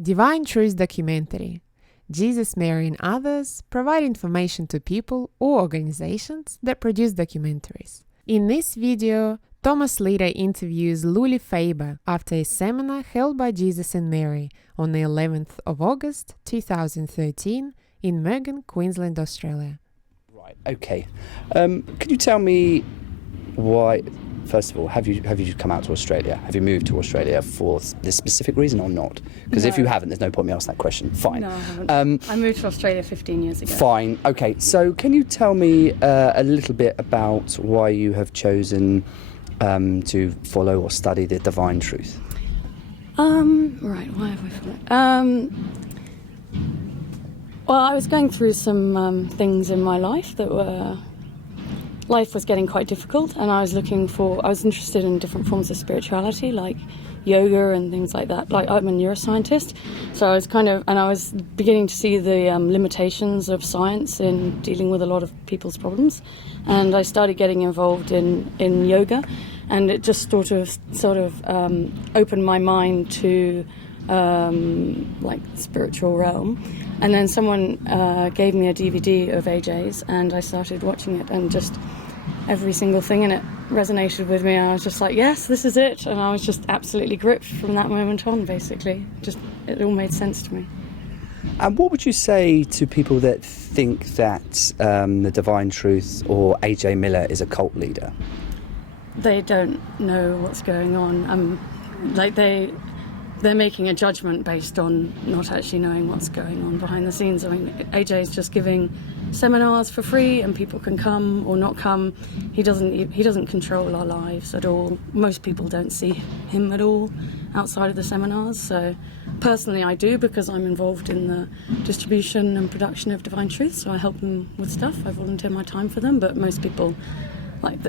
Divine Truth documentary. Jesus, Mary, and others provide information to people or organizations that produce documentaries. In this video, Thomas Leader interviews Luli Faber after a seminar held by Jesus and Mary on the 11th of August 2013 in Melbourne, Queensland, Australia. Right, okay. Can you tell me why, first of all, have you come out to Australia? Have you moved to Australia for this specific reason or not? Because if you haven't, there's no point me asking that question. Fine. No, I haven't. I moved to Australia 15 years ago. Fine. Okay, so can you tell me a little bit about why you have chosen to follow or study the divine truth? Right, why have I followed? Well, I was going through some things in my life that were... Life was getting quite difficult, and I was interested in different forms of spirituality, like yoga and things like that. Like, I'm a neuroscientist, so I was beginning to see the limitations of science in dealing with a lot of people's problems, and I started getting involved in yoga, and it just sort of opened my mind to like the spiritual realm. And then someone gave me a DVD of AJ's, and I started watching it, and just every single thing in it resonated with me. And I was just like, yes, this is it. And I was just absolutely gripped from that moment on, basically. It all made sense to me. And what would you say to people that think that the Divine Truth or AJ Miller is a cult leader? They don't know what's going on. They're making a judgment based on not actually knowing what's going on behind the scenes. I mean, AJ is just giving seminars for free, and people can come or not come. He doesn't control our lives at all. Most people don't see him at all outside of the seminars. So personally, I do, because I'm involved in the distribution and production of Divine Truth. So I help them with stuff. I volunteer my time for them. But most people,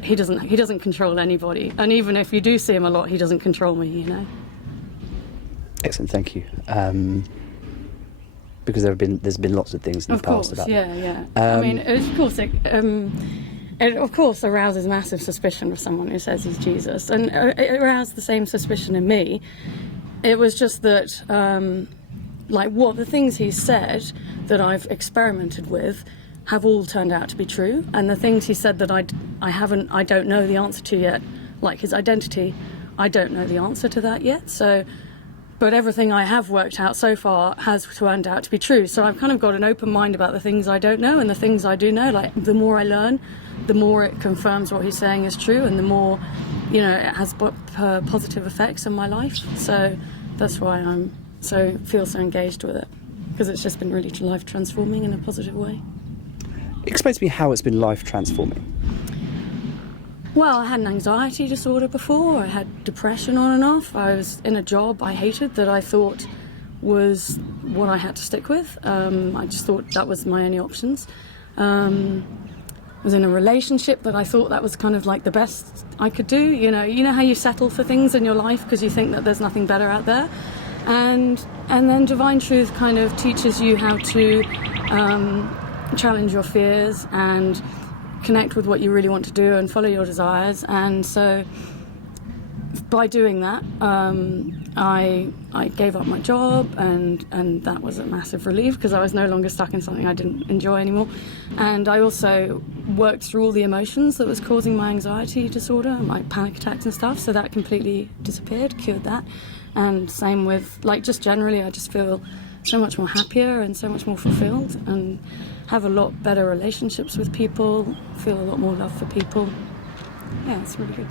he doesn't control anybody. And even if you do see him a lot, he doesn't control me. You know. Excellent, thank you. Because there's been lots of things in the past about that. Yeah. I mean, it of course arouses massive suspicion of someone who says he's Jesus, and it aroused the same suspicion in me. It was just that, the things he said that I've experimented with have all turned out to be true, and the things he said that I don't know the answer to yet, like his identity, I don't know the answer to that yet. But everything I have worked out so far has turned out to be true. So I've kind of got an open mind about the things I don't know, and the things I do know. Like, the more I learn, the more it confirms what he's saying is true, and the more, it has positive effects in my life. So that's why feel so engaged with it, because it's just been really life transforming in a positive way. Explain to me how it's been life transforming. Well, I had an anxiety disorder before. I had depression on and off. I was in a job I hated that I thought was what I had to stick with. I just thought that was my only options. I was in a relationship that I thought that was kind of like the best I could do. You know how you settle for things in your life because you think that there's nothing better out there. And then Divine Truth kind of teaches you how to challenge your fears and connect with what you really want to do and follow your desires. And so by doing that, I gave up my job, and that was a massive relief, because I was no longer stuck in something I didn't enjoy anymore. And I also worked through all the emotions that was causing my anxiety disorder, my panic attacks and stuff, so that completely disappeared, cured that. And same with, just generally, I just feel so much more happier and so much more fulfilled, and have a lot better relationships with people, feel a lot more love for people. Yeah, it's really good.